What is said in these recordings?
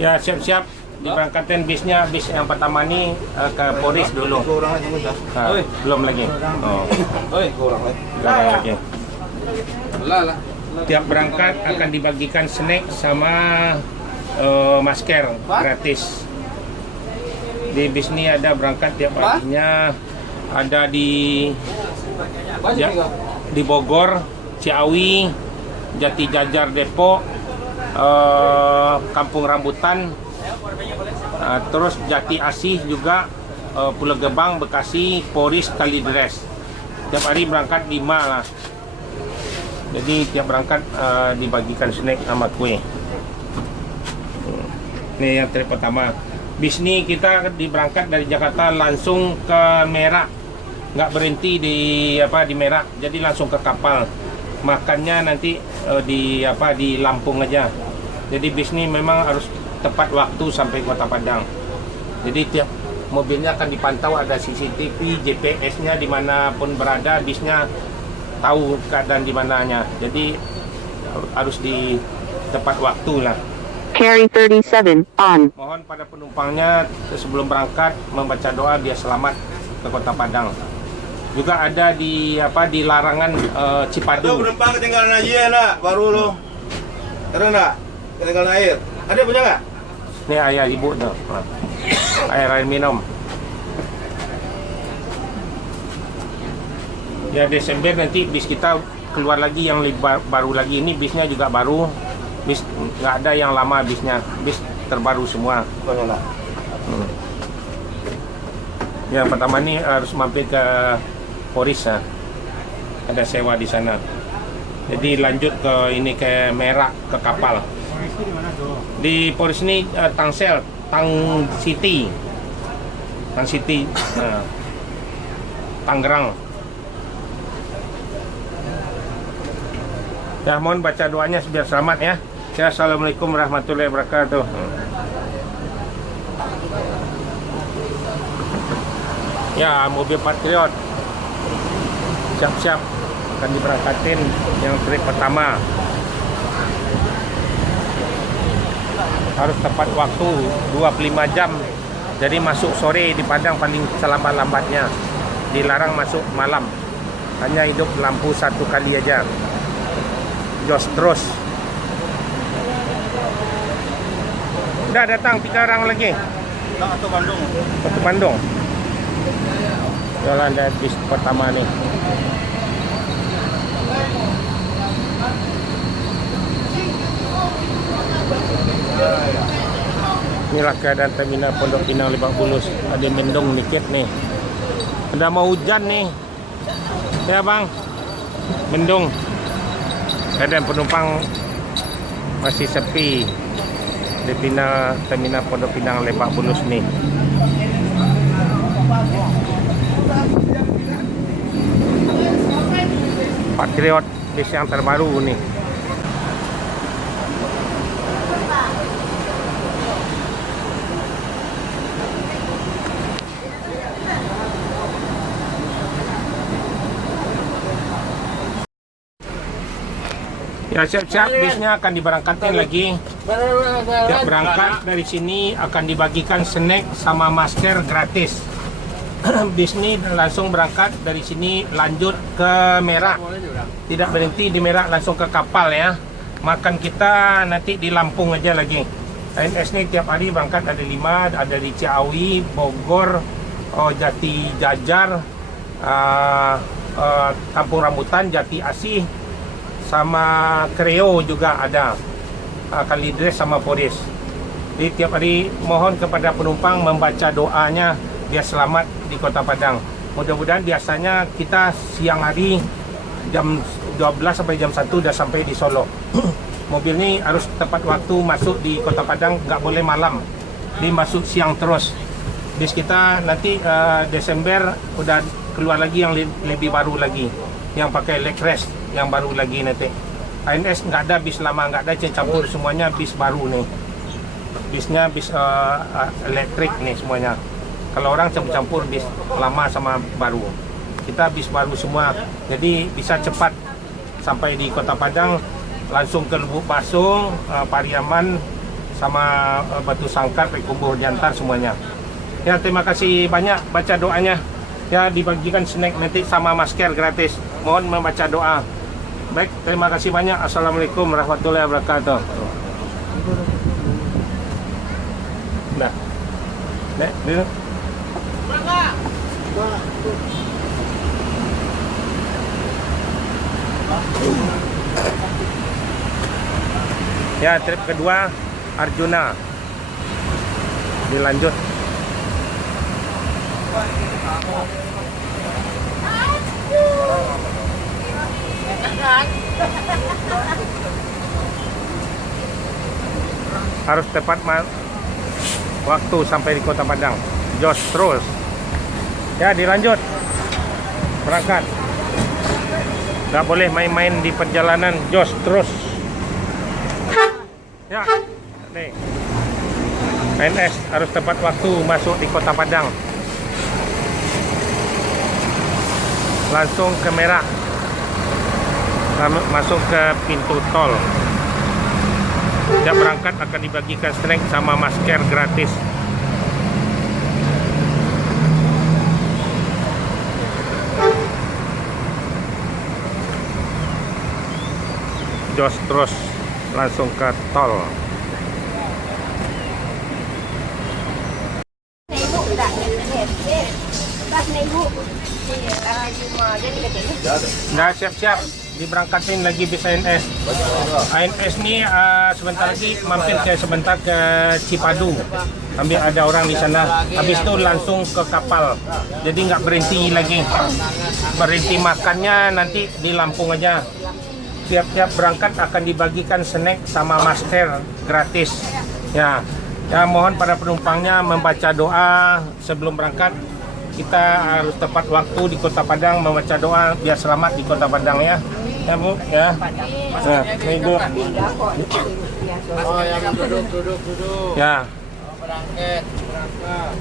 Ya, siap-siap diberangkatkan bisnya. Bis yang pertama nih ke Poris dulu. Belum lagi. Oh. Kurang lagi. Tiap berangkat akan dibagikan snack sama masker gratis. Di bis ini ada berangkat tiap paginya, ada di Bogor, Ciawi, Jati Jajar Depok, Kampung Rambutan, terus Jati Asih juga, Pulau Gebang, Bekasi, Poris, Kalideres. Tiap hari berangkat 5 lah. Jadi tiap berangkat dibagikan snack sama kue. Ini yang trip pertama. Bis ini kita diberangkat dari Jakarta langsung ke Merak, nggak berhenti di Merak, jadi langsung ke kapal. Makannya nanti di Lampung aja. Jadi bis ini memang harus tepat waktu sampai Kota Padang. Jadi tiap mobilnya akan dipantau, ada CCTV, GPS-nya dimanapun berada, bisnya tahu keadaan di mananya. Jadi harus di tepat waktu lah. Carry 37 on. Mohon pada penumpangnya sebelum berangkat membaca doa biar selamat ke Kota Padang. Juga ada di larangan Cipadu. Itu penumpang ketinggalan aja ya nak, baru lo. Ada nak? Ketinggalan air. Ada punya nggak? Ini ayah ibu tuh. Air minum. Ya, Desember nanti bis kita keluar lagi yang baru lagi. Ini bisnya juga baru. Bis nggak ada yang lama bisnya. Bis terbaru semua. Yang pertama ini harus mampir ke Poris ya. Ada sewa di sana. Jadi lanjut ke Merak, ke kapal. Di Poris ini Tangsel, Tang City, Tangerang. Ya, mohon baca doanya biar selamat ya. Assalamualaikum warahmatullahi wabarakatuh. Ya, mobil Patriot siap-siap akan diberangkatin yang trip pertama. Harus tepat waktu 25 jam. Jadi masuk sore di Padang paling selambat-lambatnya. Dilarang masuk malam. Hanya hidup lampu 1 kali aja. Jos terus. Udah datang 3 orang lagi. Atau Bandung. Ke Bandung. Jalan dari bis pertama nih. Inilah keadaan terminal Pondok Pinang Lebak Bulus. Ada mendung dikit nih. Ada mau hujan nih. Ya bang, mendung. Keadaan penumpang masih sepi di terminal Pondok Pinang Lebak Bulus nih. Patriot bis yang terbaru nih. Ya, siap-siap bisnya akan diberangkatkan lagi. Tiap berangkat dari sini akan dibagikan snack sama masker gratis. Bis ini langsung berangkat dari sini lanjut ke Merak. Tidak berhenti di Merak, langsung ke kapal ya. Makan kita nanti di Lampung aja lagi. ANS ini tiap hari berangkat ada 5, ada di Ciawi, Bogor, Jati Jajar, Kampung Rambutan, Jati Asih, sama Kreo juga ada, Kalideres sama Poris. Jadi tiap hari mohon kepada penumpang membaca doanya biar selamat di Kota Padang. Mudah-mudahan biasanya kita siang hari jam 12 sampai jam 1 udah sampai di Solo. Mobil ini harus tepat waktu masuk di Kota Padang, nggak boleh malam. Dia masuk siang terus. Bis kita nanti Desember udah keluar lagi yang lebih baru lagi, yang pakai Leckrest yang baru lagi nanti. ANS nggak ada bis lama, nggak ada campur, semuanya bis baru nih. Bisnya bis elektrik nih semuanya. Kalau orang campur bis lama sama baru. Kita bis baru semua, jadi bisa cepat sampai di Kota Padang, langsung ke Lubuk Pasung, Pariaman, sama batu sangkar, kubur jantar semuanya. Ya, terima kasih banyak baca doanya. Ya, dibagikan snack nanti sama masker gratis. Mohon membaca doa. Baik, terima kasih banyak. Assalamualaikum warahmatullahi wabarakatuh. Nah, nek, dulu. Ya, trip kedua Arjuna dilanjut. Harus tepat waktu sampai di Kota Padang. Jos terus. Ya, dilanjut. Berangkat. Nggak boleh main-main di perjalanan. Jos terus. Ya, nih. PNS harus tepat waktu masuk di Kota Padang. Langsung ke merah. Masuk ke pintu tol. Sejak berangkat akan dibagikan snack sama masker gratis. Jos terus langsung ke tol. Nah, siap-siap diberangkatin lagi bis ANS. ANS ini sebentar lagi mampir sebentar ke Cipadu. Ambil ada orang di sana. Habis itu langsung ke kapal. Jadi nggak berhenti lagi. Berhenti makannya nanti di Lampung aja. Tiap-tiap berangkat akan dibagikan snack sama masker gratis. Ya, mohon pada penumpangnya membaca doa sebelum berangkat. Kita harus tepat waktu di Kota Padang membaca doa biar selamat di Kota Padang ya. Ya Bu, ya. Nah, Ibu. Duduk. Ya.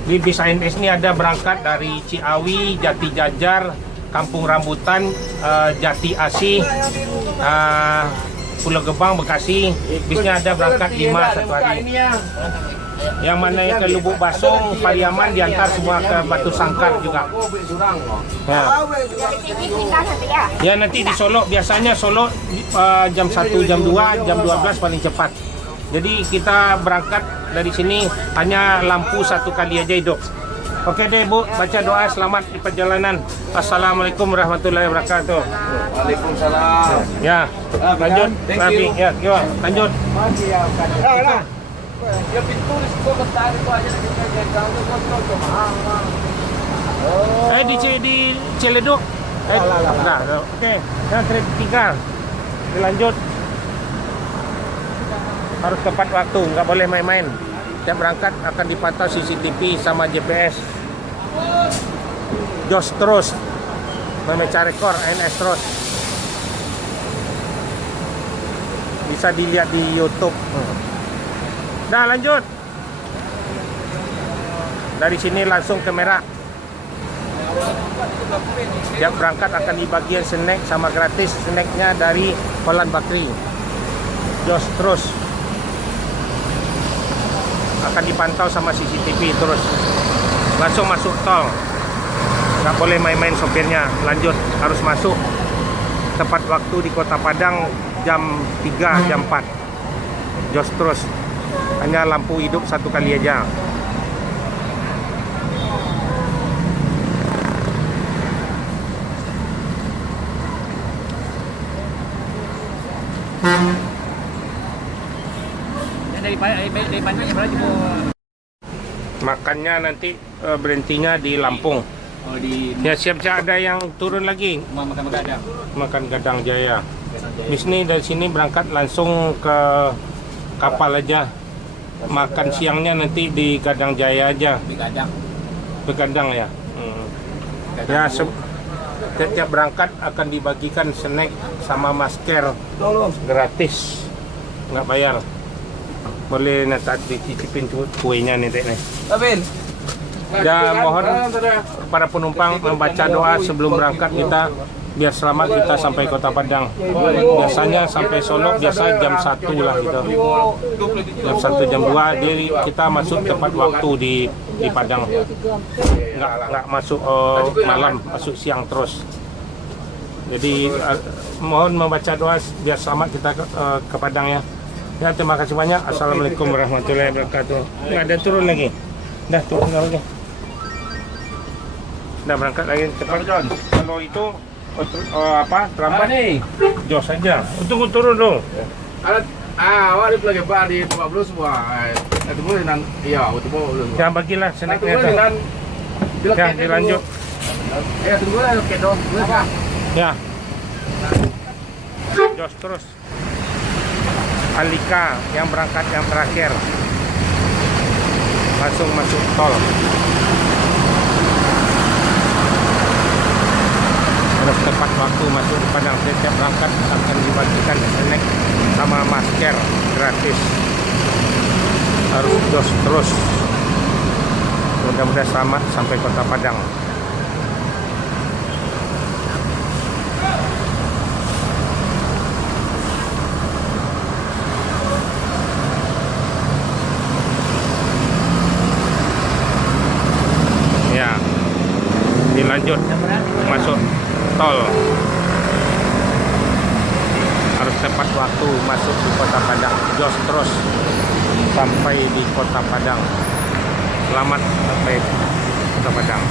Di bis ANS ini ada berangkat dari Ciawi, Jati Jajar, Kampung Rambutan, Jati Asih, Pulau Gebang, Bekasi. Bisnya ada berangkat 5 satu hari. Yang mana yang ke Lubuk Basong, Pariaman diantar semua ke Batu Sangkar juga. Ya, nanti di Solo biasanya Solo jam 1, jam 2, jam 12 paling cepat. Jadi kita berangkat dari sini hanya lampu satu kali aja hidup. Oke deh Bu, baca doa selamat di perjalanan. Assalamualaikum warahmatullahi wabarakatuh. Waalaikumsalam. Ya, lanjut. Nabi, ya, lanjut. Ya pintu risiko besar itu aja Di Ciledug. Nah, oke. Yang trip 3 dilanjut. Harus tepat waktu, nggak boleh main-main. Setiap berangkat akan dipantau CCTV sama GPS. Jos terus memecah rekor ANS terus. Bisa dilihat di YouTube. Nah, lanjut. Dari sini langsung ke merah. Setiap berangkat akan dibagikan snack sama gratis. Snacknya dari Holland Bakri. Jos terus. Akan dipantau sama CCTV terus. Langsung masuk tol. Nggak boleh main-main sopirnya. Lanjut, harus masuk tepat waktu di Kota Padang jam 3, jam 4. Jos terus. Hanya lampu hidup satu kali aja. Dari Bandung berarti mau Makannya nanti berhentinya di Lampung. di Ya, siap-siap ada yang turun lagi makan begadang. makan Gadang Jaya. Bis ini dari sini berangkat langsung ke kapal aja. Makan siangnya nanti di Gadang Jaya aja. Begadang. Begadang ya. Ya, setiap berangkat akan dibagikan snack sama masker gratis, nggak bayar. Boleh nanti dicicipin kuenya nih. Amin. Ya, mohon para penumpang membaca doa sebelum berangkat. Kita biar selamat kita sampai Kota Padang. Biasanya sampai Solo biasa jam 1 lah gitu. Jam 1 jam 2 jadi kita masuk tepat waktu di Padang. Nggak masuk malam, masuk siang terus. Jadi mohon membaca doa biar selamat kita ke Padang ya. Ya, terima kasih banyak. Assalamualaikum warahmatullahi wabarakatuh. Nggak ada turun lagi. Dah turun lagi. Dah berangkat lagi cepat John. Kalau itu terlambat nih. jos saja. Tunggu turun dulu. Awak dia lagi bar di tempat belum semua. Itu boleh nan. Iya, itu boleh. Ya bagilah snacknya tu. nan. Ya dilanjut. Tunggu lah loket dong. Boleh. Ya. Jos terus. Alika yang berangkat yang terakhir. Masuk tol. Harus tepat waktu masuk di Padang. Setiap berangkat akan dibagikan snack sama masker gratis. Harus jos terus. Mudah-mudahan selamat sampai Kota Padang. Ya, dilanjut masuk tol. Harus tepat waktu masuk di Kota Padang. Jos terus sampai di Kota Padang. Selamat sampai Kota Padang.